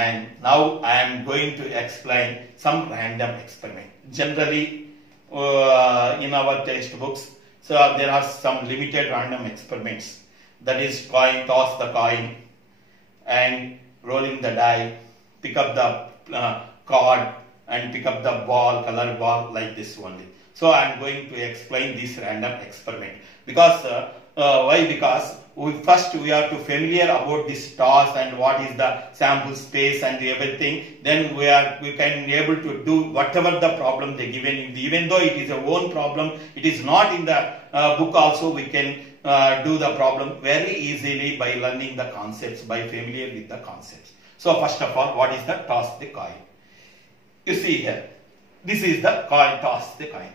and now I am going to explain some random experiment. Generally in our textbooks, so there are some limited random experiments, that is toss the coin and rolling the die, pick up the card and pick up the ball, colored ball, like this only. So I am going to explain this random experiment because why? Because first we are to familiar about this toss and what is the sample space and everything. Then we can be able to do whatever the problem they given. Even though it is a own problem, it is not in the book. Also we can do the problem very easily by learning the concepts, by familiar with the concepts. So first of all, what is the toss the coin? You see here, this is the coin, toss the coin.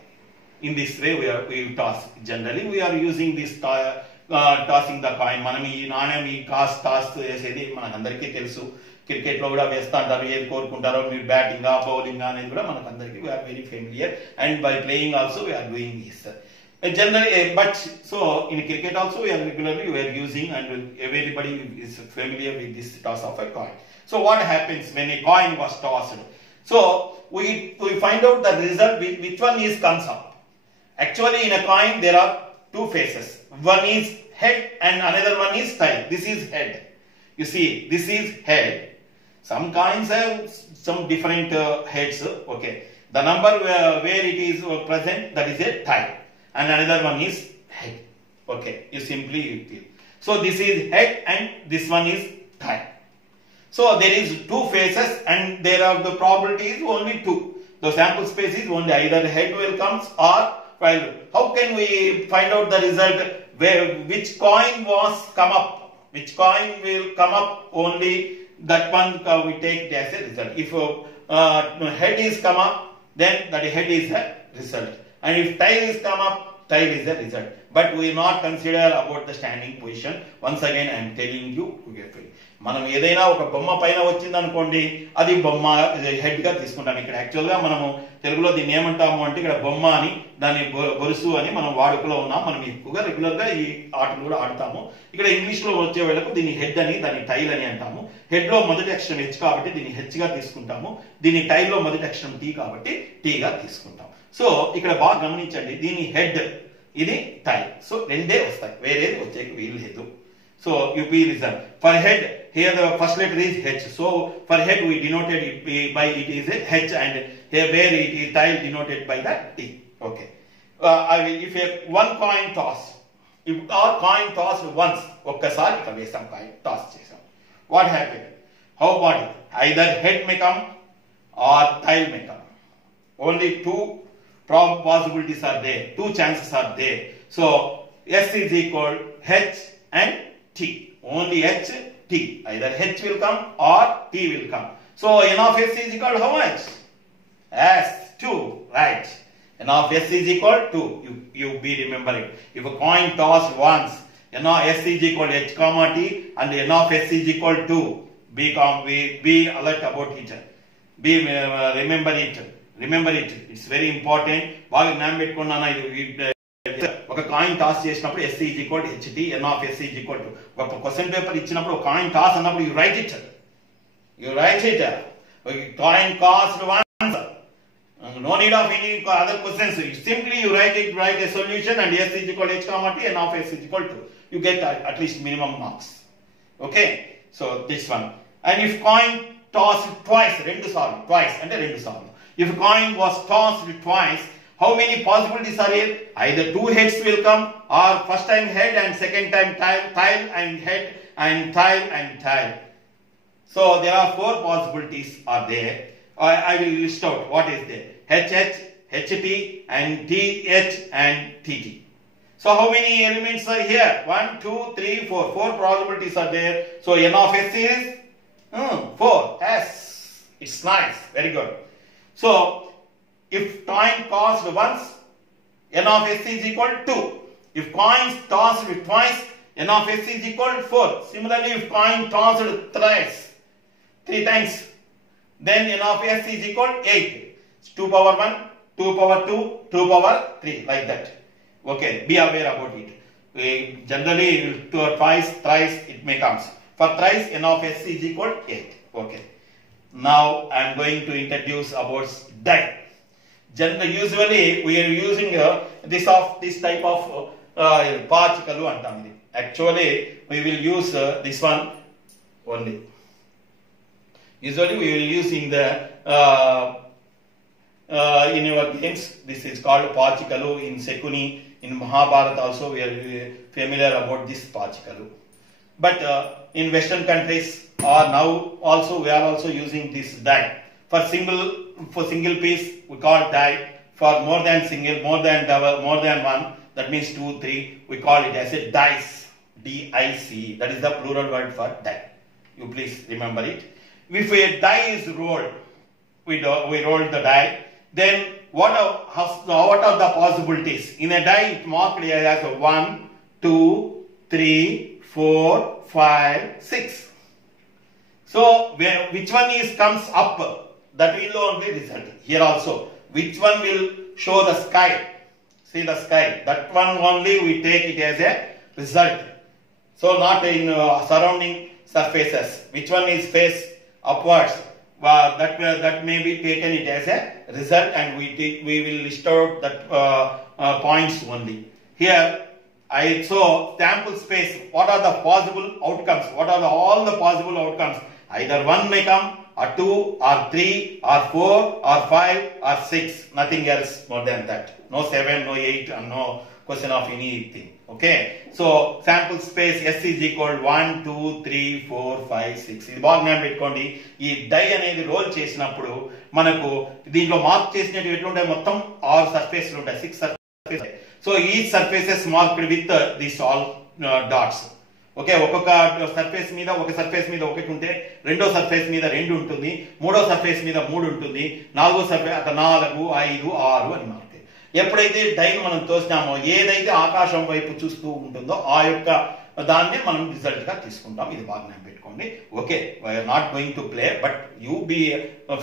In this way we toss. Generally we are using this tossing the coin. మనం ఈ నాణ్యం ఈ toss చేసేది మనకందరికీ తెలుసు. Cricket లో కూడా వేస్తా ఉంటారు, ఏది కోరుకుంటారో మీరు బ్యాటింగ్ బౌలింగ్ అనేది కూడా మనకందరికీ we are very familiar, and by playing also we are doing this. Generally, but so in cricket also we are using, and everybody is familiar with this toss of a coin. So what happens when a coin was tossed? So we find out the result, which one comes up. Actually in a coin there are two faces. One is head and another one is tail. This is head. You see, this is head. Some coins have some different heads. Okay, the number where it is present, that is a tail, and another one is head. Okay, you simply feel. So this is head and this one is tail. So there is two faces and there are the probability is only two. The sample space is only either head will comes or tail. How can we find out the result? Which coin was come up? Which coin will come up? Only that one we take as a result. If head is come up, then that head is a result, and if tail is come up, tail is a result. But we not consider about the standing position. Once again I am telling you carefully. మనం ఏదైనా ఒక బొమ్మ పైన వచ్చింది అనుకోండి, అది బొమ్మ head గా తీసుకుంటాం. ఇక్కడ యాక్చువల్ గా మనము తెలుగులో దీన్ని ఏమంటాము అంటే, ఇక్కడ బొమ్మ అని, దాన్ని బొరుసు అని మనం వాడుకలో ఉన్నాం. మనం ఎక్కువగా రెగ్యులర్ గా ఈ ఆటలు కూడా ఆడతాము. ఇక్కడ ఇంగ్లీష్ లో వచ్చే వేళకు దీన్ని హెడ్ అని, దాన్ని టైల్ అని అంటాము. హెడ్ లో మొదటి అక్షరం హెచ్ కాబట్టి దీన్ని హెచ్ గా తీసుకుంటాము. దీన్ని టైల్ లో మొదటి అక్షరం టీ కాబట్టి టీ గా తీసుకుంటాం. సో ఇక్కడ బాగా గమనించండి, దీని హెడ్, ఇది టైల్. సో రెండే వస్తాయి, వేరేది వచ్చేకి వీలు లేదు. So you will listen. For head, here the first letter is H. So for head we denoted it by it is a H, and here where it is tail denoted by the T. Okay. If a one coin toss, if our coin tossed once, ఒక్కసారి ఇక వేసాం coin toss చేసాం. What happened? How about it? Either head may come or tail may come. Only two possibilities are there. Two chances are there. So S is equal H and T. Only H, T. Either H will come or T will come. So n of S is equal to how much? S, 2. Right. N of S is equal to, you be remembering. If a coin tossed once, n of S is equal to H comma T, and n of S is equal to, be alert about it. Remember it. Remember it. It's very important. బాగా జ్ఞాపకం పెట్టుకున్నాను. ఒక coin toss చేసినప్పుడు S is equal to HT, N of S is equal to, ఒక question paper ఇచ్చినప్పుడు coin toss అన్నప్పుడు you write it. Coin cast once, no need of any other questions. Simply you write a solution, and s is equal to h comma t, n of s is equal to, you get at least minimum marks. Okay, so this one. And if coin tossed twice, rendu sarlu, twice ante rendu sarlu. If coin was tossed twice, how many possibilities are here? Either two heads will come, or first time head and second time tail and head and tail and tail. So there are four possibilities are there. I will list out what is there. HH, HT and TH and TT. So how many elements are here? 1, 2, 3, 4. Four probabilities are there. So n of S is 4. S. It's nice. Very good. So if coin tossed once, n of S is equal to 2. If coins tossed twice, n of S is equal to 4. Similarly, if coin tossed thrice, 3 times, then n of S is equal to 8. 2 power 1, 2 power 2, 2 power 3, like that. Okay, be aware about it. Generally, twice, thrice, it may comes. For thrice, n of S is equal to 8. Okay. Now I am going to introduce about die. Usually we are using this type of particle antam. Actually we will use this one only. Usually we will use in the in our games. This is called Pachikalu in Sekuni. In Mahabharata also we are familiar about this Pachikalu. But in Western countries now also we are also using this die. For single piece we call die. For more than single, more than double, more than one, that means 2, 3, we call it as a dice. D-I-C. That is the plural word for die. You please remember it. If a die is rolled, we roll the die. Then what are the possibilities? In a die, it marked as 1, 2, 3, 4, 5, 6. So which one comes up? That will only result. Here also, which one will show the sky? See the sky. That one only we take it as a result. So not in surrounding surfaces. Which one is face upwards? That may be taken it as a result, and we will list out that points only. Here so sample space. What are the possible outcomes? What are all the possible outcomes? Either 1 may come, or 2, or 3, or 4, or 5, or 6. Nothing else more than that. No 7, no 8, and no question of anything. Okay. So sample space S is equal 1, 2, 3, 4, 5, 6. ఇది బాగా జ్ఞాపకం పెట్టుకోండి. ఈ die అనేది role చేసినప్పుడు మనకు దీంట్లో mark చేసినట్టు ఎట్లుంటాయి? మొత్తం 6 సర్ఫేస్లు ఉంటాయి. 6 surface. So each surfaces marked with this all dots. Okay, ఒక్కొక్క సర్ఫేస్ మీద ఒకటి ఉంటే, రెండో సర్ఫేస్ మీద 2 ఉంటుంది, మూడో సర్ఫేస్ మీద 3 ఉంటుంది, నాలుగో సర్ఫేస్ 4, 5, 6 అని మార్క్. ఎప్పుడైతే డైన్ మనం తోసినామో, ఏదైతే ఆకాశం వైపు చూస్తూ ఉంటుందో ఆ యొక్క దాన్ని మనం రిజల్ట్ గా తీసుకుంటాం. ఇది బాగా నేను పెట్టుకోండి. Okay, we're not going to play, but you be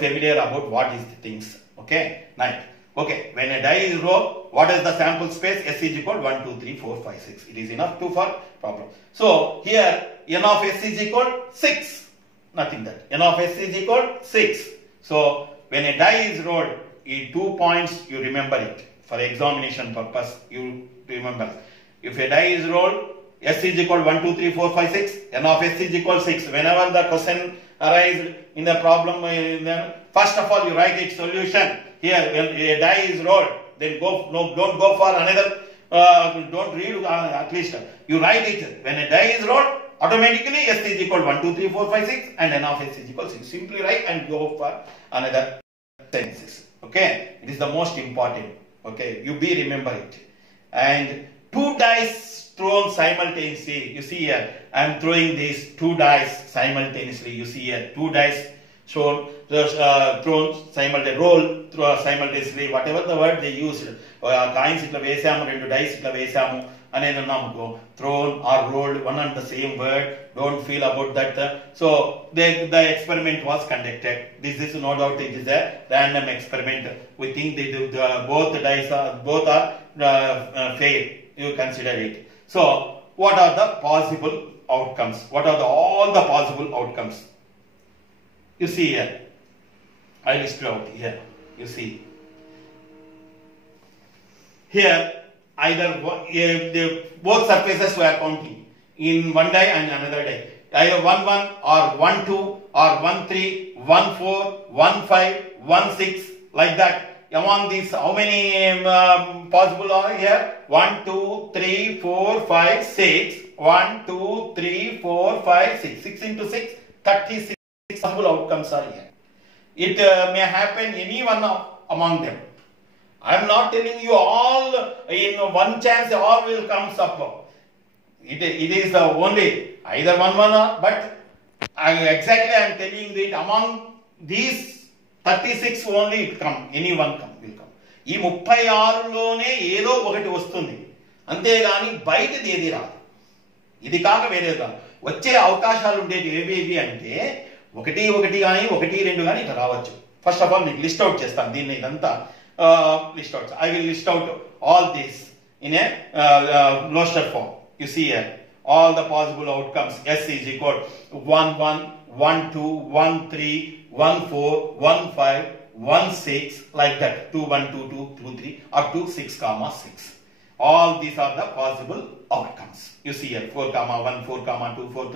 familiar about what is the things. Okay, night. Okay, when a die is rolled, what is the sample space? S is equal 1, 2, 3, 4, 5, 6. It is enough to for problem. So here n of s is equal 6. Nothing that. N of s is equal 6. So when a die is rolled, in 2 points you remember it. For examination purpose, you remember. If a die is rolled, s is equal 1, 2, 3, 4, 5, 6. N of s is equal 6. Whenever the question arises in the problem, first of all you write its solution. Here, when a die is rolled, then don't go for another, don't read at least. You write it. When a die is rolled, automatically s is equal 1, 2, 3, 4, 5, 6 and n of s is equal 6. Simply write and go for another sentences. Okay, it is the most important. Okay, you remember it. And 2 dice thrown simultaneously. You see here, I am throwing these 2 dice simultaneously. You see here, 2 dice thrown simultaneously, roll simultaneously, whatever the word they used. Coins itla vesamu, 2 dice itla vesamu anedi unnamu. Thrown or rolled, one and the same word. Don't feel about that. So the experiment was conducted. This is no doubt it is a random experiment. We think both dice are fair. You consider it. So what are the possible outcomes? What are all the possible outcomes? You see here, I list out here. You see here, either both surfaces we are counting in one die and another die. Either 1, 1 or 1, 2 or 1, 3, 1, 4, 1, 5, 1, 6, like that. Among these, how many possible are here? 1, 2, 3, 4, 5, 6. 1, 2, 3, 4, 5, 6. 6 into 6, 36. Possible outcomes are here. It may happen any one among them. I am not telling you all in one chance all will come up. It is only either 1, 1 or, but exactly I am telling that among these 36 only it come. Any one will come. ఈ 36లోనే ఏదో ఒకటి వస్తుంది, అంతేగాని బయటది ఏది రాదు. ఇది కాక వేరేది రాదు. వచ్చే అవకాశాలు ఉండేది ఏవేవి అంటే 1, 1 కానీ 1, 2 కానీ ఇట్లా రావచ్చు. ఫస్ట్ ఆఫ్ ఆల్ మీకు లిస్ట్ అవుట్ చేస్తాను. దీన్ని ఇదంతా list out. I will list out all these in a roster form. You see here all the possible outcomes. S is equal 1, 1, 1, 2, 1, 3, 1 4, 1 5, 1 6, like that, 2 1, 2 2, 2 3, up to 6 comma 6. All these are the possible outcomes. You see here 4 comma 1, 4 comma 2, 4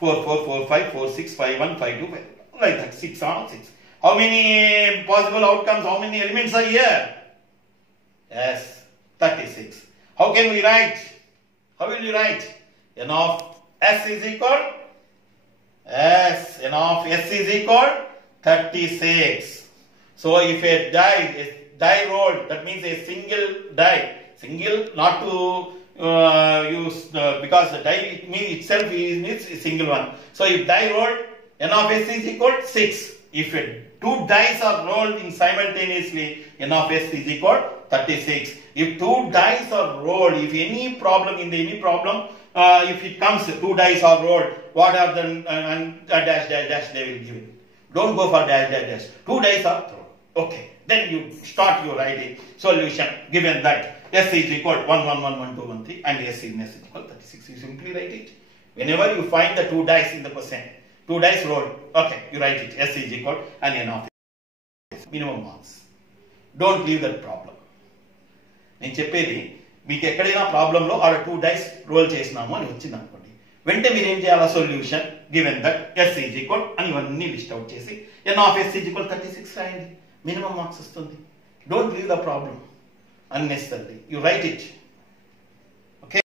4 4 4 5 4 6 5 1 5 2 5, like that, 6 on 6. How many possible outcomes? How many elements are here? Yes, 36. How can we write? How will you write? N of S is equal, yes, N of S is equal 36. So if a die rolled, that means a single die, single, not to use because the die it means itself is a single one. So if die rolled, N of S is equal 6. If two dice are rolled in simultaneously, N of S is equal 36. If two dice are rolled, if any problem in any problem, if it comes, two dice are rolled, what are the dash dash dash they will give it. Don't go for dash dash dash. Two dice are thrown. Okay. Then you start your writing solution. Given that S is equal 1 1 1 1 2 1 3 and S is equal 36. You simply write it. Whenever you find the two dice in the question, two dice rolled, okay, you write it. S is equal and N of S. Minimum marks. Don't leave that problem. నేను చెప్పేది మీకు ఎక్కడైనా ప్రాబ్లంలో ఆడ two dice role చేసినాము అని వచ్చింది అనుకోండి, వెంటనే మీరు ఏం చేయాలి? Solution given that S is equal అని ఇవన్నీ లిస్ట్ అవుట్ చేసి N of S is equal 36 రాయండి. మినిమం మార్క్స్ వస్తుంది. Don't leave the problem unnecessary. You write it.